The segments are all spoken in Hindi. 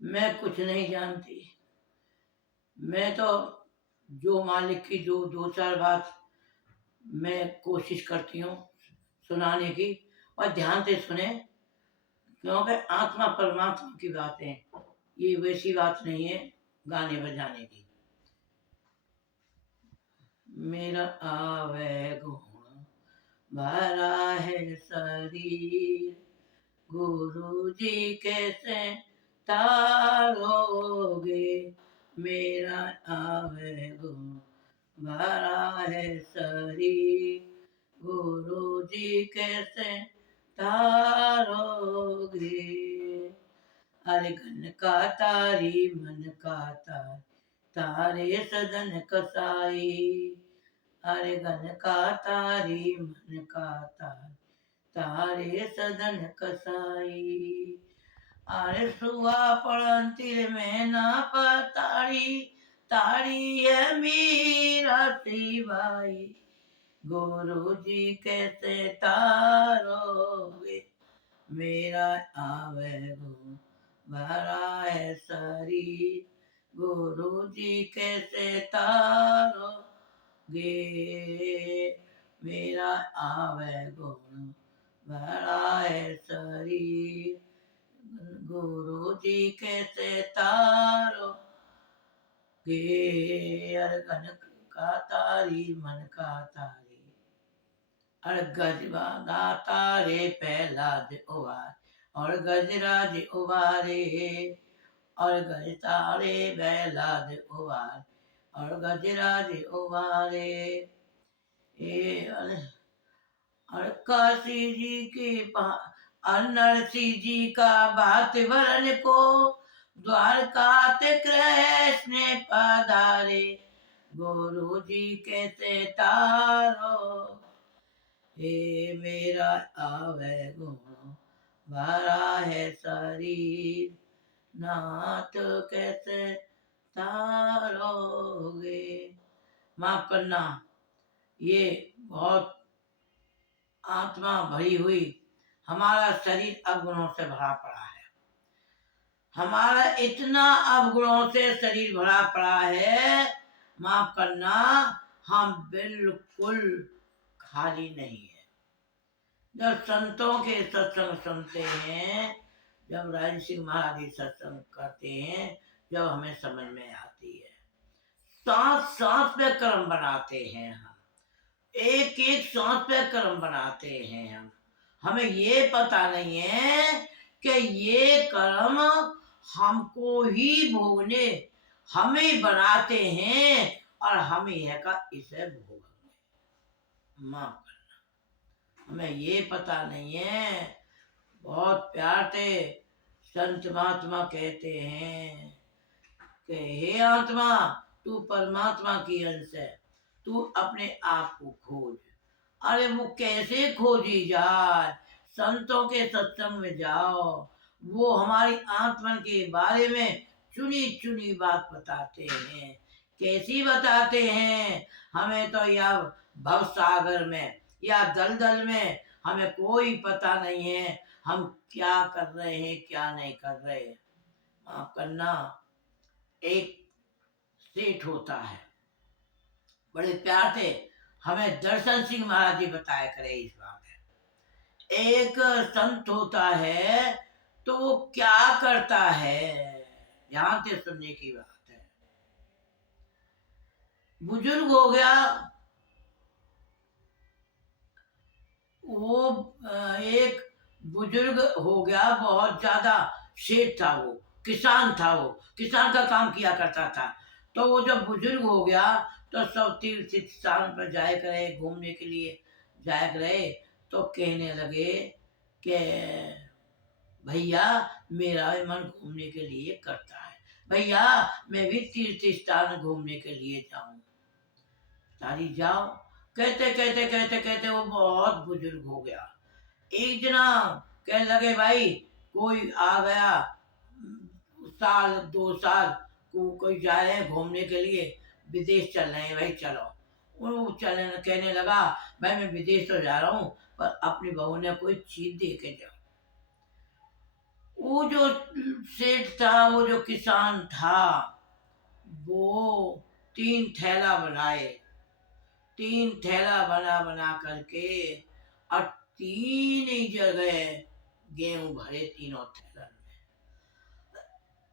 मैं कुछ नहीं जानती। मैं तो जो मालिक की जो दो चार बात मैं कोशिश करती हूँ सुनाने की, और ध्यान से सुने, क्योंकि आत्मा परमात्मा की बातें, ये वैसी बात नहीं है गाने बजाने की। मेरा आवे गुण भरा है शरीर, गुरु जी कैसे तारोगे। मेरा आवे गुण भरा है शरीर, गुरु जी कैसे तारोगे। अरे घन का तारी मन का तार, तारे सदन कसाई। अरे घन का तारी मन का तार, तारे सदन कसाई। अरे सुआ पड़ंतिर में ना पताड़ी, ताड़ी है मीरा सी भाई, गुरु जी कैसे तारोगे। मेरा आवे गुण भरा है शरीर, गुरु जी कैसे तारोगे। मेरा आवे गुण भरा है शरीर, गुरु जी कैसे तारोगे। अरगन का तारी मन का तारी, और गजवाना तारे पहलाद उवार, और गजराज उवारे। और गज तारे पहलाद उवार, और गजराज उवारे। और काशी जी की नरसिंह जी का बात वरण को, द्वारका ते कृष्ण पधारे, गुरु जी कैसे तारो। हे मेरा आवे गुण भरा है शरीर, नाथ कैसे तारोगे। माफ करना, ये बहुत आत्मा भरी हुई, हमारा शरीर अवगुणों से भरा पड़ा है। हमारा इतना अवगुणों से शरीर भरा पड़ा है, माफ करना, हम बिल्कुल खाली नहीं है। जब संतों के सत्संग सुनते हैं, जब राज सिंह महाराज जी सत्संग करते हैं, जब हमें समझ में आती है, सांस सांस पे कर्म बनाते हैं हम, एक एक सांस पे कर्म बनाते हैं हम। हमें ये पता नहीं है कि ये कर्म हमको ही भोगने, हमें बनाते हैं और हमें यह का इसे भोगने। माफ करना, हमें ये पता नहीं है। बहुत प्यार से संत महात्मा कहते हैं कि हे आत्मा, तू परमात्मा की अंश है, तू अपने आप को खोज। अरे वो कैसे खोजी जाए? संतों के सत्संग में जाओ, वो हमारी आत्मा के बारे में चुनी चुनी बात बताते हैं। कैसी बताते हैं? हमें तो या भव सागर में या दलदल में हमें कोई पता नहीं है, हम क्या कर रहे हैं क्या नहीं कर रहे। माफ करना, एक सेठ होता है, बड़े प्यार से हमें दर्शन सिंह महाराज जी बताया करे इस बात है। एक संत होता है तो वो क्या करता है, ध्यान से सुनने की बात है। बुजुर्ग हो गया, वो एक बुजुर्ग हो गया, बहुत ज्यादा सेठ था, वो किसान था, वो किसान का काम किया करता था। तो वो जब बुजुर्ग हो गया तो सब तीर्थ स्थान पर जाए करे, घूमने के लिए जाया करे। तो कहने लगे कि भैया मेरा मन घूमने के लिए करता है, भैया मैं भी तीर्थ स्थान घूमने के लिए जाऊं। तारी जाओ। कहते कहते कहते कहते वो बहुत बुजुर्ग हो गया। एक जना कहने लगे भाई कोई आ गया, साल 2 साल को कोई जा रहे हैं घूमने के लिए, विदेश चल रहे हैं भाई चलो। वो चलने कहने लगा भाई मैं विदेश तो जा रहा हूँ, पर अपनी बहू ने कोई चीज दे के जाओ। वो जो सेठ था, वो जो किसान था, वो 3 थैला बनाए, 3 थैला बना बना करके, और 3 ही जगह गेहूं भरे तीनों थैलन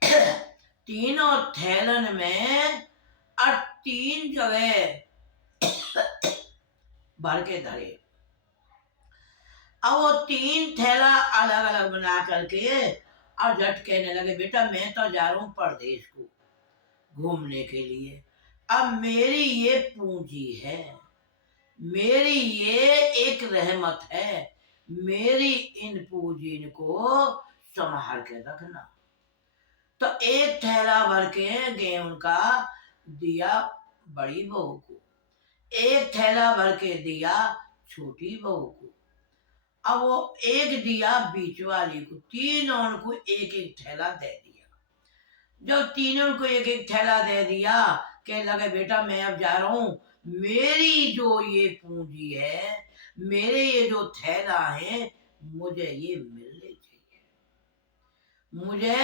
में। तीनों थैलन में और 3 जगह भर के धरे। अब वो 3 थैला अलग अलग बना करके और झट कहने लगे, बेटा मैं तो जा रहा हूं परदेश को घूमने के लिए। अब मेरी ये पूंजी है, मेरी ये एक रहमत है, मेरी इन पूंजी को संभाल के रखना। तो 1 थैला भर के गेहूं का दिया बड़ी बहू को, 1 थैला भर के दिया छोटी बहू को, अब वो एक दिया बीच वाली को, तीनों को एक एक थैला दे दिया। जब तीनों को एक एक थैला दे दिया, कह लगे बेटा मैं अब जा रहा हूं, मेरी जो ये पूंजी है, मेरे ये जो थैला है, मुझे ये मिलने चाहिए। मुझे,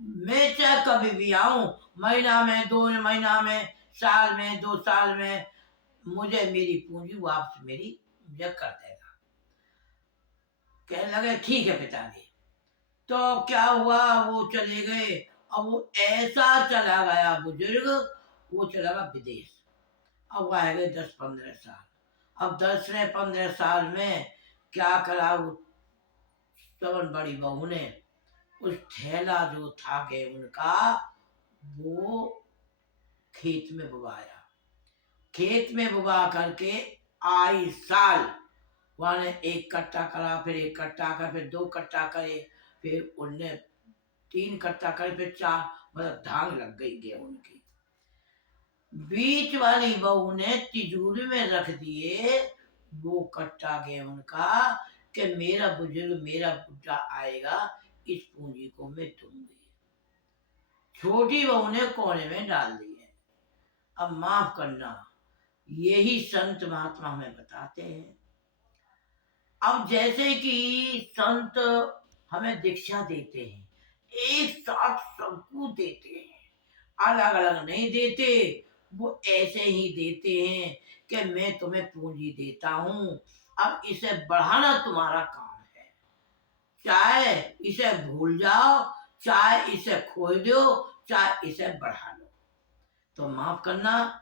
मैं चाहे कभी भी आऊं, महीना में, 2 महीना में, साल में, 2 साल में, मुझे मेरी पूंजी वापस मेरी मुझे कर देगा। कहने लगे ठीक है पिताजी। तो क्या हुआ, वो चले गए। अब वो ऐसा चला गया बुजुर्ग, वो चला गया विदेश। अब वो आ गए 10-15 साल। अब 10 से 15 साल में क्या करा, वो सबन बड़ी बहू ने उस थैला जो था गेहूं का, वो खेत में बुवाया। खेत में बुवा करके आई साल वहां 1 कट्टा करा, फिर 1 कट्टा कर, फिर 2 कट्टा करे, फिर उनने 3 कट्टा करे, फिर 4, मतलब धांग लग गई गेहूं की। बीच वाली बहू ने तिजोरी में रख दिए 2 कट्टा गेहूं का, कि मेरा बुजुर्ग, मेरा बुढ़ा आएगा, इस पूंजी को मैं दूंगी। छोटी बहू ने कोने में डाल दिए। अब माफ करना, यही संत महात्मा हमें बताते हैं। अब जैसे कि संत हमें दीक्षा देते हैं, एक साथ सबको देते हैं, अलग अलग नहीं देते। वो ऐसे ही देते हैं कि मैं तुम्हें पूंजी देता हूं, अब इसे बढ़ाना तुम्हारा काम है। चाहे इसे भूल जाओ, चाहे इसे खो दो, चाहे इसे बढ़ा लो। तो माफ करना,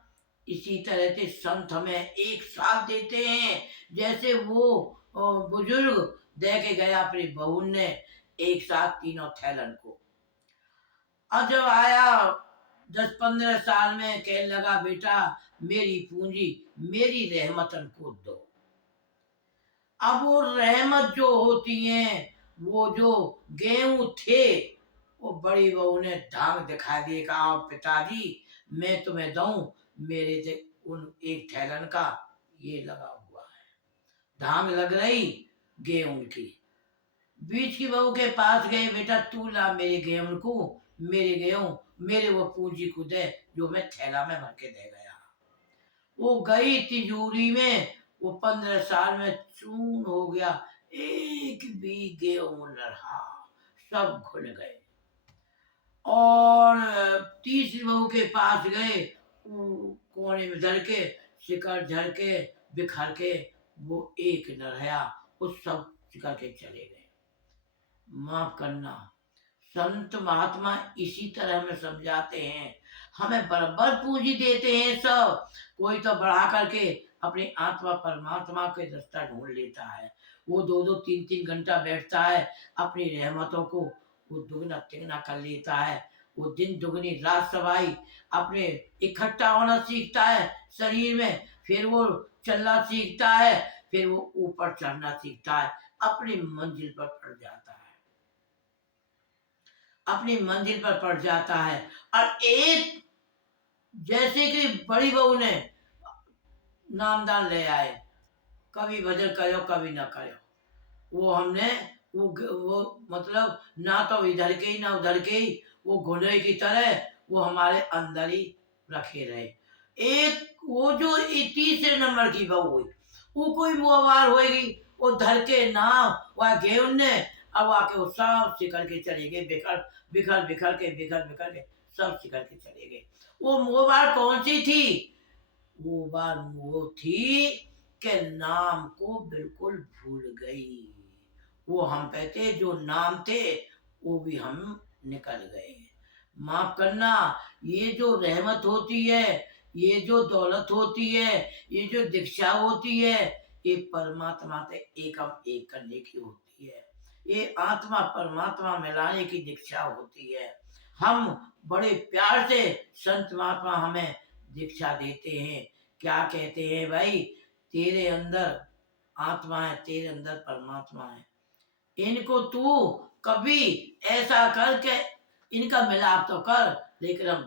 इसी तरह से संत हमें एक साथ देते हैं। जैसे वो बुजुर्ग दे के गया अपनी बहू ने एक साथ तीनों थैलन को। अब जब आया 10-15 साल में, कहने लगा बेटा मेरी पूंजी, मेरी रहमतन को दो। अब वो रहमत जो होती है, वो जो गेहूं थे, वो बड़ी बहू ने धांग दिखा दिए, कहा पिताजी मैं तुम्हें दूं, मेरे से उन 1 थैलन का ये लगा हुआ है, धांग लग रही गेहूं की। बीच की बहू के पास गए, बेटा तू ला मेरे गेहूं को, मेरे गेहूं, मेरे वो पूंजी को दे जो मैं थैला में भर के दे गया। वो गई तिजोरी में, वो 15 साल में चून हो गया, एक भी गेहूं न रहा, सब घुल गए। और तीसरी बहू के पास गए, कोने में धर के, शिकर झर के, बिखर के, वो एक न रहा, वो सब शिकर के चले गए। माफ करना, संत महात्मा इसी तरह हमें समझाते हैं, हमें बराबर पूंजी देते हैं सब। कोई तो बढ़ा करके अपनी आत्मा परमात्मा के रास्ता ढूंढ लेता है, वो 2-2, 3-3 घंटा बैठता है, अपनी रहमतों को वो दुगना तिगना कर लेता है। वो दिन दुगनी रात सवाई अपने इकट्ठा होना सीखता है शरीर में, फिर वो चलना सीखता है, फिर वो ऊपर चढ़ना सीखता है, अपनी मंजिल पर पड़ जाता है, अपनी मंजिल पर पड़ जाता है। और एक, जैसे कि बड़ी बहू ने नामदान ले आए, कभी भजन करो कभी ना करो, वो हमने वो मतलब ना तो इधर के ही ना उधर के ही, वो घुने की तरह वो हमारे अंदर ही रखे रहे। एक वो जो 3 नंबर की बहू हुई, वो कोई मुआवार होगी, वो धर के ना, वह गेहूं ने अब आके वो सब सिकल के चले गए, बिखर बिखर बिखर के सब सिकल के चले गए। वो बात कौन सी थी? वो बात वो थी कि नाम को बिल्कुल भूल गई। वो हम पे थे, जो नाम थे वो भी हम निकल गए। माफ करना, ये जो रहमत होती है, ये जो दौलत होती है, ये जो दीक्षा होती है, ये परमात्मा से एक करने की होती है। ये आत्मा परमात्मा मिलाने की दीक्षा होती है। हम बड़े प्यार से संत महात्मा हमें दीक्षा देते हैं। क्या कहते हैं भाई? तेरे अंदर आत्मा है, तेरे अंदर परमात्मा है। इनको तू कभी ऐसा करके इनका मिलाप तो कर। लेकिन हम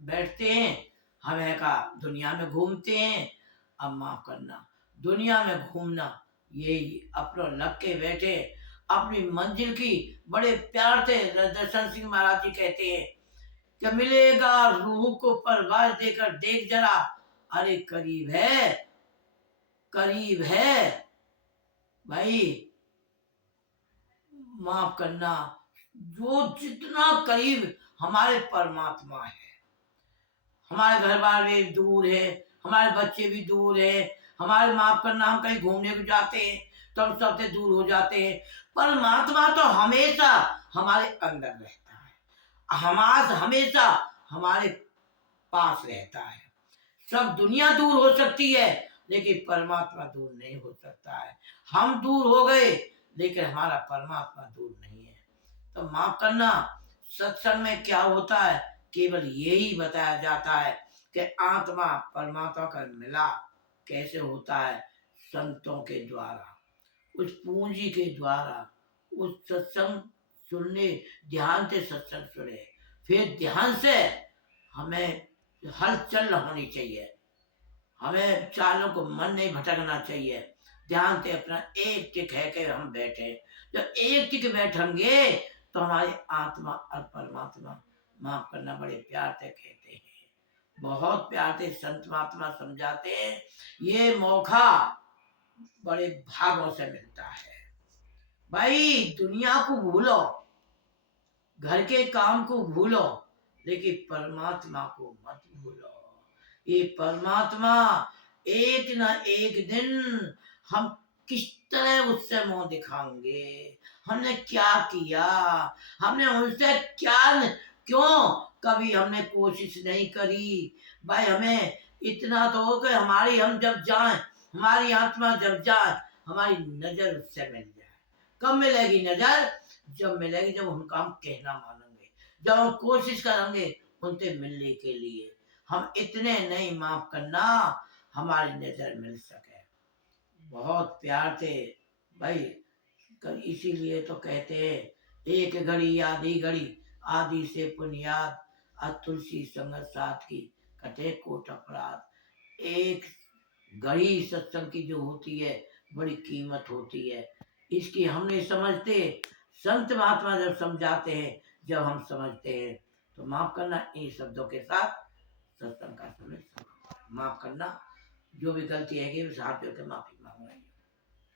बैठते हैं, हमें का दुनिया में घूमते हैं। अब माफ करना, दुनिया में घूमना यही अपना लग के बैठे अपनी मंजिल की बड़े प्यार से दर्शन सिंह महाराज जी कहते हैं कि मिलेगा रूह को परवाज देकर देख जरा, अरे करीब है, करीब है भाई। माफ करना, जो जितना करीब हमारे परमात्मा है, हमारे घर वाले दूर है, हमारे बच्चे भी दूर है, हमारे माफ करना हम कहीं घूमने भी जाते हैं तो हम सबसे दूर हो जाते हैं। परमात्मा तो हमेशा हमारे अंदर रहता है, हमारा हमेशा हमारे पास रहता है। सब दुनिया दूर हो सकती है लेकिन परमात्मा दूर नहीं हो सकता है। हम दूर हो गए लेकिन हमारा परमात्मा दूर नहीं है। तो माफ करना, सत्संग में क्या होता है? केवल यही बताया जाता है कि आत्मा परमात्मा का मिलाप कैसे होता है। संतों के द्वारा, उस पूंजी के द्वारा, उस सत्संग सुनने, ध्यान से सत्संग सुने, फिर ध्यान से हमें हलचल होनी चाहिए, हमें चालों को मन नहीं भटकना चाहिए। ध्यान से अपना एक टिक है कि हम बैठे, जब एक टिक बैठेंगे तो हमारी आत्मा और परमात्मा, माफ करना, बड़े प्यार से कहते हैं, बहुत प्यार से संत महात्मा समझाते हैं। ये मौका बड़े भागों से मिलता है भाई। दुनिया को भूलो, घर के काम को भूलो, लेकिन परमात्मा को मत भूलो। ये परमात्मा एक ना एक दिन हम किस तरह उससे मुंह दिखाएंगे। हमने क्या किया, हमने उनसे क्या क्यों कभी हमने कोशिश नहीं करी भाई। हमें इतना तो हो कि हमारी हम जब जाएं, हमारी आत्मा जब जाए, हमारी नजर उससे मिल जाए। कब मिलेगी नजर? जब मिलेगी जब उनका हम कहना मानेंगे, जब हम कोशिश करेंगे उनसे मिलने के लिए। हम इतने नहीं, माफ करना, हमारी नजर मिल सके। बहुत प्यार से भाई, इसीलिए तो कहते हैं एक घड़ी आधी घड़ी, आधी से पुनियाद, तुलसी संगत साथ की कटे कोट अपराध। एक घड़ी सत्संग की जो होती है बड़ी कीमत होती है। इसकी हम नहीं समझते, संत महात्मा जब समझाते हैं, जब हम समझते हैं। तो माफ करना, इन शब्दों के साथ सत्संग का समय माफ करना। जो भी गलती है कि हाथ जोड़ के माफी मांग रही हूँ।